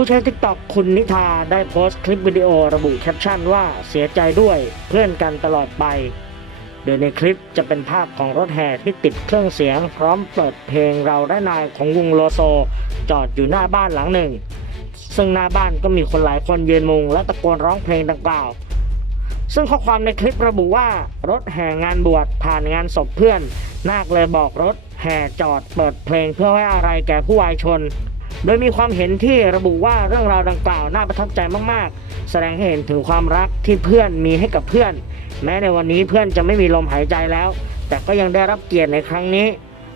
ผู้ใช้ทิกตอกคุณนิทาได้โพสต์คลิปวิดีโอระบุแคปชั่นว่าเสียใจด้วยเพื่อนกันตลอดไป โดยในคลิปจะเป็นภาพของรถแห่ที่ติดเครื่องเสียง พร้อมเปิดเพลงเราได้นายของวงโลโซ จอดอยู่หน้าบ้านหลังหนึ่ง ซึ่งหน้าบ้านก็มีคนหลายคนยืนมุงและตะโกนร้องเพลงดังกล่าว ซึ่งข้อความในคลิประบุว่ารถแห่งานบวชผ่านงานศพเพื่อน นาคเลยบอกรถแห่จอดเปิดเพลงเพื่อไว้อะไรแก่ผู้วายชน โดยมีความเห็นที่ระบุว่าเรื่องราวดังกล่าวน่าประทับใจมากๆ แสดงให้เห็นถึงความรักที่เพื่อนมีให้กับเพื่อน แม้ในวันนี้เพื่อนจะไม่มีลมหายใจแล้ว แต่ก็ยังได้รับเกียรติในครั้งนี้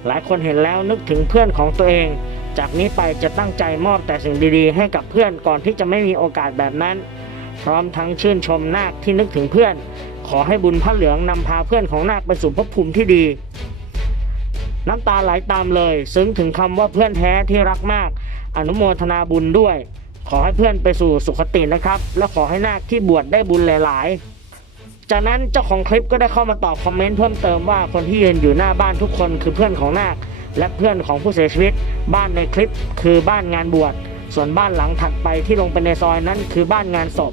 หลายคนเห็นแล้วนึกถึงเพื่อนของตัวเอง จากนี้ไปจะตั้งใจมอบแต่สิ่งดีๆ ให้กับเพื่อนก่อนที่จะไม่มีโอกาสแบบนั้น พร้อมทั้งชื่นชมนาคที่นึกถึงเพื่อน ขอให้บุญพระเหลืองนำพาเพื่อนของนาคไปสู่ภพภูมิที่ดี น้ำตาไหลตามเลย ซึ้งถึงคำว่าเพื่อนแท้ที่รักมาก อนุโมทนาบุญด้วย ขอให้เพื่อนไปสู่สุคตินะครับ และขอให้นาคที่บวชได้บุญหลาย ๆ จากนั้นเจ้าของคลิปก็ได้เข้ามาตอบคอมเมนต์เพิ่มเติมว่าคนที่ยืนอยู่หน้าบ้านทุกคนคือเพื่อนของนาค และเพื่อนของผู้เสียชีวิต บ้านในคลิปคือบ้านงานบวชส่วนบ้านหลังถัดไปที่ลงไปในซอยนั้นคือบ้านงานศพ